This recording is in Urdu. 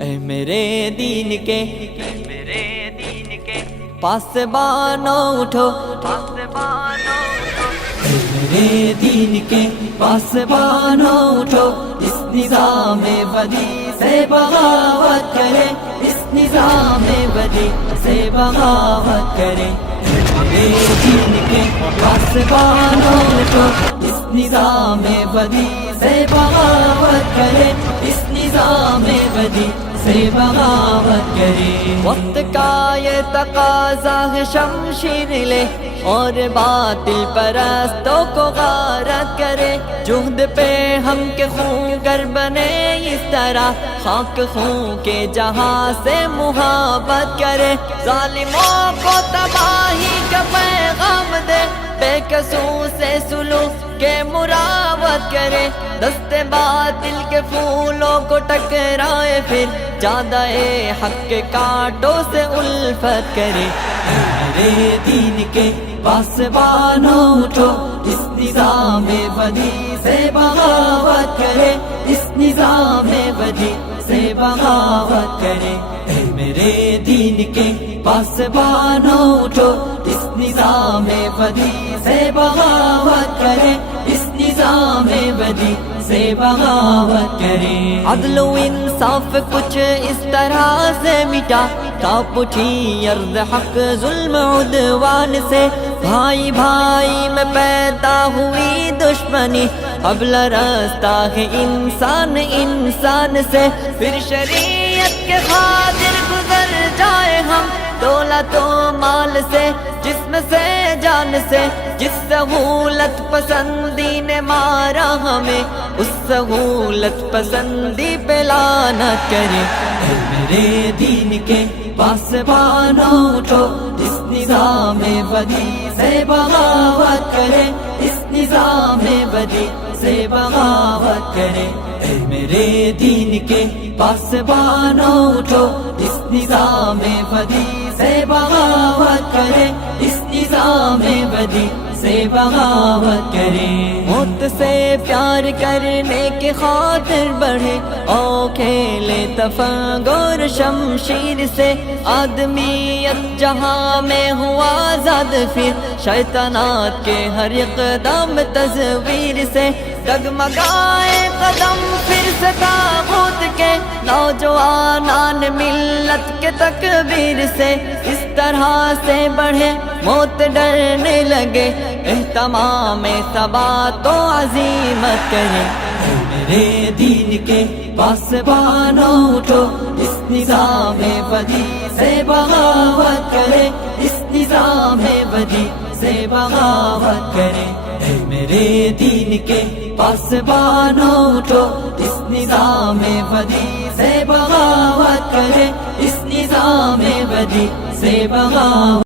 اے میرے دین کے پاسبانوں اٹھو، اے میرے دین کے پاسبانوں اٹھو، اس نظام بدی سے بغاوت کرے، اس نظام بدی سے بغاوت کرے۔ میرے دین کے پاسبانوں اٹھو، اس نظام بدی سے بغاوت کرے، اس نظام بدی سے بغاوت کرے۔ وقت کا یہ تقاضا ہے شمشیر لے اور باطل پرستوں کو غارت کرے، جہد پہ ہم کے خون گر بنے اس طرح، خاک خون کے جہاں سے محبت کرے، ظالموں کو تباہی کا پیغام دے، بے قصور سے سلوک کے مراوت کرے، دست باطل کے پھولوں کو ٹکرائے، پھر زیادہ حق کے کانٹوں سے الفت کرے۔ میرے دین کے پاسبانوں اٹھو، اس نظام بدی سے بغاوت کرے، اس نظام بدی سے بغاوت کرے۔ اے میرے دین کے پاسبانوں اٹھو، اس نظام بدی سے بغاوت کرے، اس نظام بدی سے بغاوت کرے۔ عدل و انصاف کچھ اس طرح سے مٹا، کانپ اٹھی ارض حق ظلم عدوان سے، بھائی بھائی میں پیدا ہوئی دشمنی، اب لرزتا ہے انسان انسان سے، پھر شریعت کے خاطر گزر جائے ہم دولت و مال سے، جسم سے جان سے، جس سہولت پسندی نے مارا ہمیں، اس سہولت پسندی پہ لعنت کرے۔ اے میرے دین کے پاسبانوں اٹھو، اس نظام بدی سے بغاوت کرے، اس نظام بدی سے بغاوت کرے۔ اے میرے دین کے پاسبانوں اٹھو، اس نظام بدی سے بغاوت کرے، اس نظام بدی سے بغاوت کرے۔ موت سے پیار کرنے کی خاطر بڑھے، او کھیلے تفنگ شمشیر سے، آدمیت جہاں میں ہوا آزاد، پھر شیطانات کے ہر اقدام تصویر سے، ڈگمگائے قدم پھر سے طاغوت کے، نوجوانان ملت کے تکبیر سے، اس طرح سے بڑھے موت ڈرنے لگے، اہتمام ثبات و عزیمت کرے۔ اے میرے دین کے پاسبانوں اٹھو، اس نظام بدی سے بغاوت کرے، اس نظام بدی سے بغاوت کرے۔ اے میرے دین کے پاسبانوں اٹھو، اس نظام بدی سے بغاوت کرے، اس نظام بدی سے بغاوت